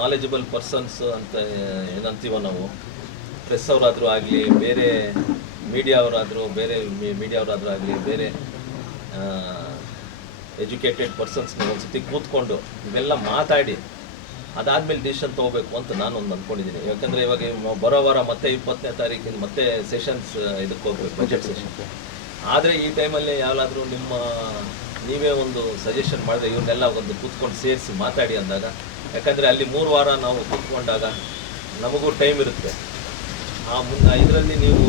Knowledgeable persons ಅಂತ ಏನಂತೀವೋ ನಾವು, press ಅವರಾದರೂ ಆಗಲಿ, ಬೇರೆ ಮೀಡಿಯಾವರಾದರೂ ಆಗಲಿ, ಬೇರೆ ಎಜುಕೇಟೆಡ್ ಪರ್ಸನ್ಸ್ನ ಒಂದು ಸತಿ ಕೂತ್ಕೊಂಡು ಇವೆಲ್ಲ ಮಾತಾಡಿ ಅದಾದಮೇಲೆ ಡಿಸಿಷನ್ ತೊಗೋಬೇಕು ಅಂತ ನಾನು ಒಂದು ಅಂದ್ಕೊಂಡಿದ್ದೀನಿ. ಯಾಕಂದರೆ ಇವಾಗ ಬರೋ ವಾರ ಮತ್ತೆ 20ನೇ ತಾರೀಕಿಂದ ಮತ್ತೆ ಸೆಷನ್ಸ್ ಇದಕ್ಕೆ ಹೋಗ್ಬೇಕು, ಬಜೆಟ್ ಸೆಷನ್. ಆದರೆ ಈ ಟೈಮಲ್ಲಿ ಯಾವಾಗಾದರೂ ನೀವೇ ಒಂದು ಸಜೆಷನ್ ಮಾಡಿದ್ರೆ ಇವನ್ನೆಲ್ಲ ಒಂದು ಕೂತ್ಕೊಂಡು ಸೇರಿಸಿ ಮಾತಾಡಿ ಅಂದಾಗ, ಯಾಕಂದರೆ ಅಲ್ಲಿ 3 ವಾರ ನಾವು ಕೂತ್ಕೊಂಡಾಗ ನಮಗೂ ಟೈಮ್ ಇರುತ್ತೆ. ಇದರಲ್ಲಿ ನೀವು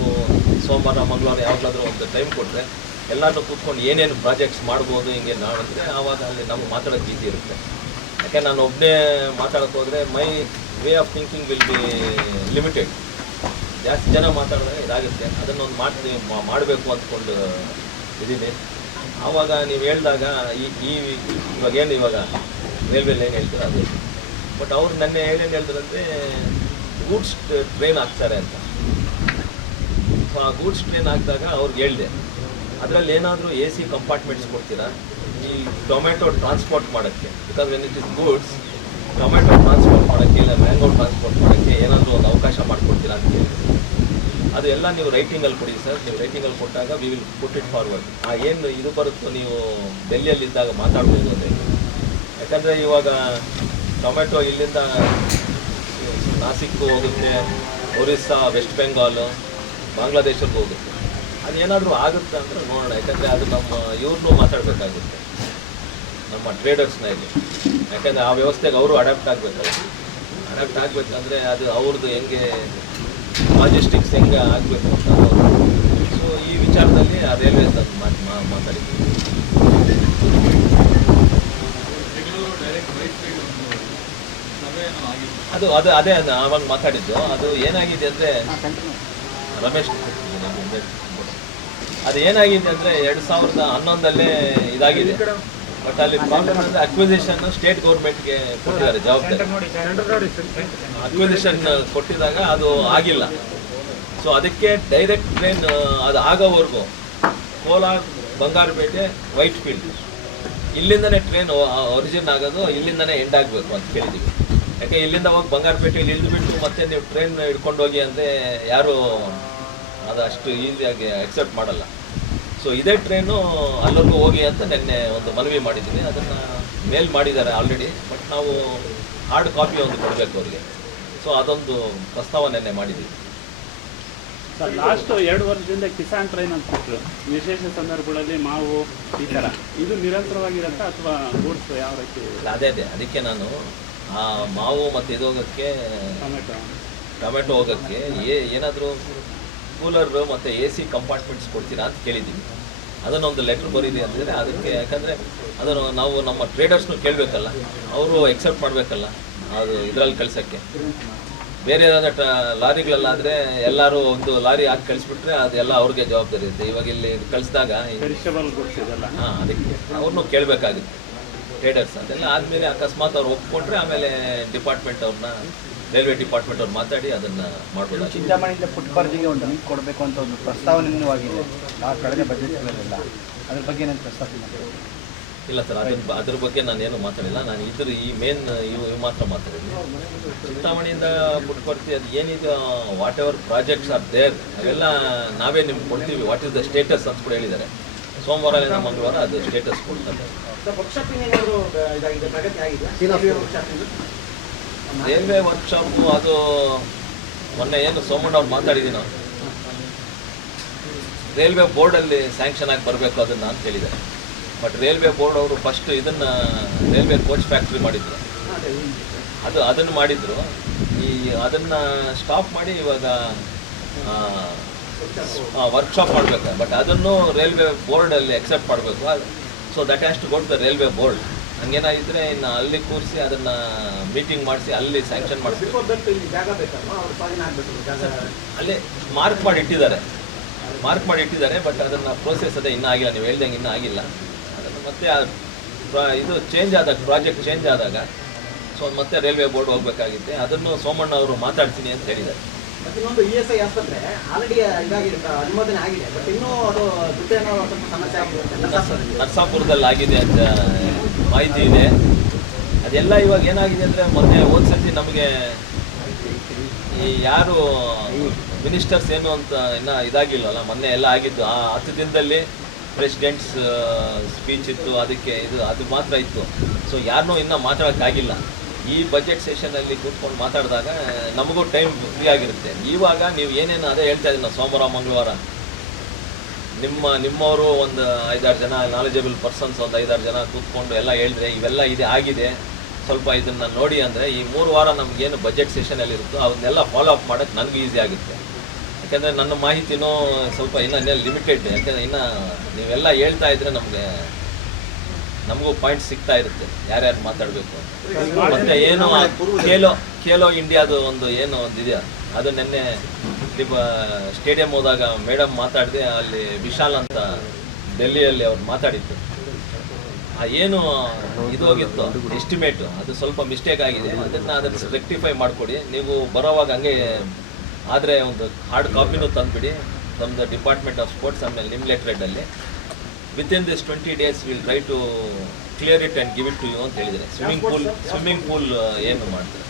ಸೋಮವಾರ ಮಂಗಳವಾರ ಯಾವಾಗಲಾದರೂ ಒಂದು ಟೈಮ್ ಕೊಟ್ಟರೆ ಎಲ್ಲರೂ ಕೂತ್ಕೊಂಡು ಏನೇನು ಪ್ರಾಜೆಕ್ಟ್ಸ್ ಮಾಡ್ಬೋದು ಹಿಂಗೆ ನಾವಂದರೆ ಆವಾಗ ಅಲ್ಲಿ ನಮ್ಗೆ ಮಾತಾಡೋಕ್ಕೆ ಈಸಿ ಇರುತ್ತೆ. ಯಾಕೆ ನಾನು ಒಬ್ಬನೇ ಮಾತಾಡೋಕ್ಕೆ ಹೋದರೆ my way of thinking will be limited. ಜಾಸ್ತಿ ಜನ ಮಾತಾಡಿದ್ರೆ ಇದಾಗುತ್ತೆ. ಅದನ್ನೊಂದು ಮಾಡಬೇಕು ಅಂದ್ಕೊಂಡು ಇದ್ದೀನಿ. ಆವಾಗ ನೀವು ಹೇಳಿದಾಗ ಇವಾಗ ರೈಲ್ವೆಲ್ಲಿ ಏನು ಹೇಳ್ತಾರೆ ಅದು. ಬಟ್ ಅವ್ರು ನೆನ್ನೆ ಏನೇನು ಹೇಳ್ತಾರಂದರೆ ಗೂಡ್ಸ್ ಟ್ರೈನ್ ಹಾಕ್ತಾರೆ ಅಂತ. ಸೊ ಆ ಗೂಡ್ಸ್ ಟ್ರೈನ್ ಹಾಕಿದಾಗ ಅವ್ರಿಗೆ ಹೇಳಿದೆ, ಅದರಲ್ಲಿ ಏನಾದರೂ AC ಕಂಪಾರ್ಟ್ಮೆಂಟ್ಸ್ ಕೊಡ್ತೀರಾ ಈ ಟೊಮೆಟೊ ಟ್ರಾನ್ಸ್ಪೋರ್ಟ್ ಮಾಡೋಕ್ಕೆ. Because when it is goods, tomato transport ಮಾಡೋಕ್ಕೆ ಇಲ್ಲ ಮ್ಯಾಂಗೋ ಟ್ರಾನ್ಸ್ಪೋರ್ಟ್ ಮಾಡೋಕ್ಕೆ ಏನಾದರೂ ಒಂದು ಅವಕಾಶ ಮಾಡಿಕೊಡ್ತೀರಾ ಅಂತ ಹೇಳಿ. ಅದು ಎಲ್ಲ ನೀವು ರೈಟಿಂಗಲ್ಲಿ ಕೊಡಿ ಸರ್. ನೀವು ರೈಟಿಂಗಲ್ಲಿ ಕೊಟ್ಟಾಗ we will put it forward. ಏನು ಇದು ಬರುತ್ತೋ ನೀವು ಡೆಲ್ಲಿಯಲ್ಲಿದ್ದಾಗ ಮಾತಾಡ್ಬೋದು ಅಂತ. ಯಾಕಂದರೆ ಇವಾಗ ಟೊಮೆಟೊ ಇಲ್ಲಿಂದ ನಾಸಿಕ್ಕು ಹೋಗುತ್ತೆ, ಒರಿಸ್ಸಾ, ವೆಸ್ಟ್ ಬೆಂಗಾಲು, ಬಾಂಗ್ಲಾದೇಶಕ್ಕೆ ಹೋಗುತ್ತೆ. ಅದೇನಾದರೂ ಆಗುತ್ತೆ ಅಂದರೆ ನೋಡೋಣ. ಯಾಕಂದರೆ ಅದು ನಮ್ಮ ಇವ್ರನ್ನೂ ಮಾತಾಡಬೇಕಾಗುತ್ತೆ, ನಮ್ಮ ಟ್ರೇಡರ್ಸ್ನ ಇಲ್ಲಿ. ಯಾಕಂದರೆ ಆ ವ್ಯವಸ್ಥೆಗೆ ಅವರು ಅಡ್ಯಾಪ್ಟ್ ಆಗಬೇಕಂದ್ರೆ ಅದು ಅವ್ರದ್ದು ಹೆಂಗೆ ಲಾಜಿಸ್ಟಿಕ್ಸ್ ಹೆಂಗೆ ಆಗಬೇಕು ಅಂತ ಅವರು. ಸೊ ಈ ವಿಚಾರದಲ್ಲಿ ಆ ರೈಲ್ವೆ ಮಾತಾಡಿದ್ದೀವಿ. ಅದೇ ಆವಾಗ ಮಾತಾಡಿದ್ದು. ಅದು ಏನಾಗಿದೆ ಅಂದರೆ ರಮೇಶ್, ಅದು ಏನಾಗಿದೆ ಅಂದರೆ 2011 ಇದಾಗಿದೆ. ಬಟ್ ಅಲ್ಲಿ ಪ್ರಾಬ್ಲಮ್ ಅಂದರೆ ಅಕ್ವಿಸಿಷನ್ ಸ್ಟೇಟ್ ಗೌರ್ಮೆಂಟ್ಗೆ ಕೊಟ್ಟಿದ್ದಾರೆ ಜವಾಬ್ದಾರಿ. ಅಕ್ವಿಸಿಷನ್ ಕೊಟ್ಟಿದಾಗ ಅದು ಆಗಿಲ್ಲ. ಸೊ ಅದಕ್ಕೆ ಡೈರೆಕ್ಟ್ ಟ್ರೈನ್ ಅದು ಆಗೋವರೆಗೂ ಕೋಲಾರ, ಬಂಗಾರಪೇಟೆ, ವೈಟ್ ಫೀಲ್ಡ್ ಇಲ್ಲಿಂದನೇ ಟ್ರೈನ್ ಒರಿಜಿನ್ ಆಗೋದು, ಇಲ್ಲಿಂದನೇ ಎಂಡ್ ಆಗಬೇಕು ಅಂತ ಕೇಳಿದ್ದೀವಿ. ಯಾಕೆ ಇಲ್ಲಿಂದ ಹೋಗಿ ಬಂಗಾರಪೇಟೆಯಲ್ಲಿ ಇಳಿದುಬಿಟ್ಟು ಮತ್ತೆ ನೀವು ಟ್ರೈನ್ ಹಿಡ್ಕೊಂಡು ಹೋಗಿ ಅಂದರೆ ಯಾರು ಅದು ಅಷ್ಟು ಈಸಿಯಾಗಿ ಅಕ್ಸೆಪ್ಟ್ ಮಾಡಲ್ಲ. ಸೊ ಇದೇ ಟ್ರೈನು ಅಲ್ಲವರೆಗೂ ಹೋಗಿ ಅಂತ ನಿನ್ನೆ ಒಂದು ಮನವಿ ಮಾಡಿದ್ದೀನಿ. ಅದನ್ನು ಮೇಲ್ ಮಾಡಿದ್ದಾರೆ ಆಲ್ರೆಡಿ. ಬಟ್ ನಾವು ಹಾರ್ಡ್ ಕಾಪಿ ಒಂದು ಕೊಡಬೇಕು ಅವರಿಗೆ. ಸೊ ಅದೊಂದು ಪ್ರಸ್ತಾವ ನಿನ್ನೆ ಮಾಡಿದ್ದೀವಿ. ಸರ್, ಲಾಸ್ಟ್ 2 ವರ್ಷದಿಂದ ಕಿಸಾನ್ ಟ್ರೈನ್ ಅಂತ ಕೊಟ್ಟರು. ವಿಶೇಷ ಸಂದರ್ಭಗಳಲ್ಲಿ ಮಾವು ಈ ಥರ ಇದು ನಿರಂತರವಾಗಿರುತ್ತೆ ಅಥವಾ ಗೂಡ್ಸ್ ಯಾವ ರೀತಿ? ಅದೇ ಅದಕ್ಕೆ ನಾನು ಆ ಮಾವು ಮತ್ತು ಇದು ಹೋಗೋಕ್ಕೆ, ಟೊಮೆಟೊ ಹೋಗೋಕ್ಕೆ ಏನಾದರೂ ಕೂಲರ್ ಮತ್ತು AC ಕಂಪಾರ್ಟ್ಮೆಂಟ್ಸ್ ಕೊಡ್ತೀರಾ ಅಂತ ಕೇಳಿದ್ದೀವಿ. ಅದನ್ನೊಂದು ಲೆಟ್ರ್ ಬರೀರಿ ಅಂತಂದರೆ ಅದಕ್ಕೆ. ಯಾಕಂದರೆ ಅದನ್ನು ನಾವು ನಮ್ಮ ಟ್ರೇಡರ್ಸ್ನು ಕೇಳಬೇಕಲ್ಲ, ಅವರು ಎಕ್ಸೆಪ್ಟ್ ಮಾಡಬೇಕಲ್ಲ ಅದು ಇದರಲ್ಲಿ ಕಳ್ಸೋಕ್ಕೆ. ಬೇರೆ ಏನಾದರೂ ಲಾರಿಗಳಲ್ಲಾದರೆ ಎಲ್ಲರೂ ಒಂದು ಲಾರಿ ಹಾಕಿ ಕಳಿಸ್ಬಿಟ್ರೆ ಅದೆಲ್ಲ ಅವ್ರಿಗೆ ಜವಾಬ್ದಾರಿ ಇರುತ್ತೆ. ಇವಾಗ ಇಲ್ಲಿ ಕಳಿಸಿದಾಗ ಅದಕ್ಕೆ ಅವ್ರನ್ನೂ ಕೇಳಬೇಕಾಗುತ್ತೆ ಟ್ರೇಡರ್ಸ್. ಅದೆಲ್ಲ ಆದಮೇಲೆ ಅಕಸ್ಮಾತ್ ಅವ್ರು ಒಪ್ಕೊಂಡ್ರೆ ಆಮೇಲೆ ಡಿಪಾರ್ಟ್ಮೆಂಟ್ ಅವ್ರನ್ನ, ರೈಲ್ವೆ ಡಿಪಾರ್ಟ್ಮೆಂಟ್ ಅವ್ರು ಮಾತಾಡಿ ಅದನ್ನು ಮಾಡ್ಬೋದು. ಚಿಂತಾಮಣಿಯಿಂದ ಪುಟ್ಪರ್ಜಿಗೆ ಒಂದು ನೀರು ಕೊಡಬೇಕು ಅಂತ ಒಂದು ಪ್ರಸ್ತಾವನೆಯೂ ಆಗಿದೆ ಆ ಕಳೆದ ಬಜೆಟ್ಗಳಲ್ಲೆಲ್ಲ. ಅದ್ರ ಬಗ್ಗೆ ಏನೇನು ಪ್ರಸ್ತಾವನೆ ಮಾಡಿದ್ರು? ಇಲ್ಲ ಸರ್, ಅದ್ರ ಬಗ್ಗೆ ನಾನೇನು ಮಾತಾಡಿಲ್ಲ. ನಾನು ಈ ಮೇನ್ ಇವು ಮಾತ್ರ ಮಾತಾಡಿದ್ದೀನಿ. ಚಿಂತಾಮಣಿಯಿಂದ ಪುಟ್ಪರ್ತಿ ಅದು ಏನಿದೆ, whatever projects are there ಅವೆಲ್ಲ ನಾವೇ ನಿಮ್ಗೆ ಕೊಡ್ತೀವಿ. ವಾಟ್ ಇಸ್ ದ ಸ್ಟೇಟಸ್ ಅಂತ ಕೂಡ ಹೇಳಿದ್ದಾರೆ. ಸೋಮವಾರದಿಂದ ಮಂಗಳವಾರ ಅದು ಸ್ಟೇಟಸ್ ಕೊಡ್ತಾರೆ. ರೈಲ್ವೆ ವರ್ಕ್ಶಾಪು ಅದು ಮೊನ್ನೆ ಏನು ಸೋಮಣ್ಣ ಅವ್ರು ಮಾತಾಡಿದ್ದೀನಿ. ನಾವು ರೈಲ್ವೆ ಬೋರ್ಡಲ್ಲಿ ಸ್ಯಾಂಕ್ಷನ್ ಆಗಿ ಬರಬೇಕು ಅದನ್ನು ಅಂತ ಹೇಳಿದ್ದಾರೆ. ಬಟ್ ರೈಲ್ವೆ ಬೋರ್ಡ್ ಅವರು ಫಸ್ಟ್ ಇದನ್ನು ರೈಲ್ವೆ ಕೋಚ್ ಫ್ಯಾಕ್ಟ್ರಿ ಮಾಡಿದ್ರು, ಅದನ್ನು ಮಾಡಿದರು. ಅದನ್ನು ಸ್ಟಾಪ್ ಮಾಡಿ ಇವಾಗ ವರ್ಕ್ಶಾಪ್ ಮಾಡಬೇಕು. ಬಟ್ ಅದನ್ನು ರೈಲ್ವೆ ಬೋರ್ಡಲ್ಲಿ ಅಕ್ಸೆಪ್ಟ್ ಮಾಡಬೇಕು. So that has to go to the railway board. ಹಂಗೇನಾಗಿದ್ದರೆ ಇನ್ನು ಅಲ್ಲಿ ಕೂರಿಸಿ ಅದನ್ನು ಮೀಟಿಂಗ್ ಮಾಡಿಸಿ ಅಲ್ಲಿ ಸ್ಯಾಂಕ್ಷನ್ ಮಾಡಿಸ್ಬೇಕು. ಅಲ್ಲಿ ಮಾರ್ಕ್ ಮಾಡಿ ಇಟ್ಟಿದ್ದಾರೆ. ಬಟ್ ಅದನ್ನು ಪ್ರೋಸೆಸ್ ಅದೇ ಇನ್ನೂ ಆಗಿಲ್ಲ. ನೀವು ಹೇಳ್ದಂಗೆ ಇನ್ನೂ ಆಗಿಲ್ಲ. ಅದನ್ನು ಮತ್ತೆ ಇದು ಚೇಂಜ್ ಆದಾಗ, ಪ್ರಾಜೆಕ್ಟ್ ಚೇಂಜ್ ಆದಾಗ ಸೊ ಮತ್ತೆ ರೈಲ್ವೆ ಬೋರ್ಡ್ ಹೋಗಬೇಕಾಗಿತ್ತೆ. ಅದನ್ನು ಸೋಮಣ್ಣ ಅವರು ಮಾತಾಡ್ತೀನಿ ಅಂತ ಹೇಳಿದ್ದಾರೆ. ಇನ್ನೊಂದು ESI ಆಸ್ಪತ್ರೆ ಆಲ್ರೆಡಿ ಇದಾಗಿದೆ, ಅನುಮೋದನೆ ಆಗಿದೆ. ಬಟ್ ಇನ್ನೂ ಅದು ದುಡ್ಡೇನೋ ಸ್ವಲ್ಪ ಸಮಸ್ಯೆ ಆಗಿದೆ. ನರಸಾಪುರದಲ್ಲಿ ಆಗಿದೆ ಅಂತ ಮಾಹಿತಿ ಇದೆ. ಅದೆಲ್ಲ ಇವಾಗ ಏನಾಗಿದೆ ಅಂದರೆ ಮೊನ್ನೆ ಹೋದ್ಸತಿ ನಮಗೆ ಈ ಯಾರು ಮಿನಿಸ್ಟರ್ಸ್ ಏನು ಅಂತ ಇನ್ನೂ ಇದಾಗಿಲ್ವಲ್ಲ, ಮೊನ್ನೆ ಎಲ್ಲ ಆಗಿದ್ದು ಆ 10 ದಿನದಲ್ಲಿ ಪ್ರೆಸಿಡೆಂಟ್ಸ್ ಸ್ಪೀಚ್ ಇತ್ತು, ಅದಕ್ಕೆ ಅದು ಮಾತ್ರ ಇತ್ತು. ಸೊ ಯಾರನ್ನೂ ಇನ್ನೂ ಮಾತಾಡೋಕ್ಕಾಗಿಲ್ಲ. ಈ ಬಜೆಟ್ ಸೆಷನಲ್ಲಿ ಕೂತ್ಕೊಂಡು ಮಾತಾಡಿದಾಗ ನಮಗೂ ಟೈಮ್ ಫ್ರೀ ಆಗಿರುತ್ತೆ. ಇವಾಗ ನೀವು ಏನೇನು ಅದೇ ಹೇಳ್ತಾ ಇದ್ದೀನಿ ನಾವು, ಸೋಮವಾರ ಮಂಗಳವಾರ ನಿಮ್ಮವರು ಒಂದು 5-6 ಜನ ನಾಲೆಜಬಲ್ ಪರ್ಸನ್ಸ್ ಒಂದು 5-6 ಜನ ಕೂತ್ಕೊಂಡು ಎಲ್ಲ ಹೇಳಿದ್ರೆ ಇವೆಲ್ಲ ಇದೆ ಆಗಿದೆ, ಸ್ವಲ್ಪ ಇದನ್ನು ನೋಡಿ ಅಂದರೆ ಈ 3 ವಾರ ನಮಗೇನು ಬಜೆಟ್ ಸೆಷನಲ್ಲಿ ಇರುತ್ತೋ ಅವನ್ನೆಲ್ಲ ಫಾಲೋ ಅಪ್ ಮಾಡೋಕ್ಕೆ ನನಗೂ ಈಸಿ ಆಗುತ್ತೆ. ಯಾಕೆಂದರೆ ನನ್ನ ಮಾಹಿತಿನೂ ಸ್ವಲ್ಪ ಇನ್ನೂ ಲಿಮಿಟೆಡ್. ಯಾಕೆಂದರೆ ಇನ್ನು ನೀವೆಲ್ಲ ಹೇಳ್ತಾ ಇದ್ರೆ ನಮಗೂ ಪಾಯಿಂಟ್ ಸಿಗ್ತಾ ಇರುತ್ತೆ ಯಾರ್ಯಾರು ಮಾತಾಡಬೇಕು ಅಂತ. ಮತ್ತು ಏನು ಖೇಲೋ ಇಂಡಿಯಾದು ಒಂದು ಇದೆಯಾ, ಅದು ನೆನ್ನೆ ಸ್ಟೇಡಿಯಂ ಹೋದಾಗ ಮೇಡಮ್ ಮಾತಾಡಿದೆ, ಅಲ್ಲಿ ವಿಶಾಲ್ ಅಂತ ಡೆಲ್ಲಿಯಲ್ಲಿ ಅವ್ರು ಮಾತಾಡಿತ್ತು. ಏನು ಇದು ಹೋಗಿತ್ತು ಎಸ್ಟಿಮೇಟು, ಅದು ಸ್ವಲ್ಪ ಮಿಸ್ಟೇಕ್ ಆಗಿದೆ. ಅದನ್ನು ರೆಕ್ಟಿಫೈ ಮಾಡಿಕೊಡಿ. ನೀವು ಬರೋವಾಗ ಹಂಗೆ ಆದರೆ ಒಂದು ಹಾರ್ಡ್ ಕಾಪಿನೂ ತಂದುಬಿಡಿ ನಮ್ಮದು ಡಿಪಾರ್ಟ್ಮೆಂಟ್ ಆಫ್ ಸ್ಪೋರ್ಟ್ಸ್. ಆಮೇಲೆ ನಿಮ್ಮ ಲೆಟ್ರೇಡಲ್ಲಿ within this 20 days will try to clear it and give it to you ಅಂತ ಹೇಳಿದರೆ. ಸ್ವಿಮ್ಮಿಂಗ್ ಪೂಲ್ ಏನು ಮಾಡ್ತಾರೆ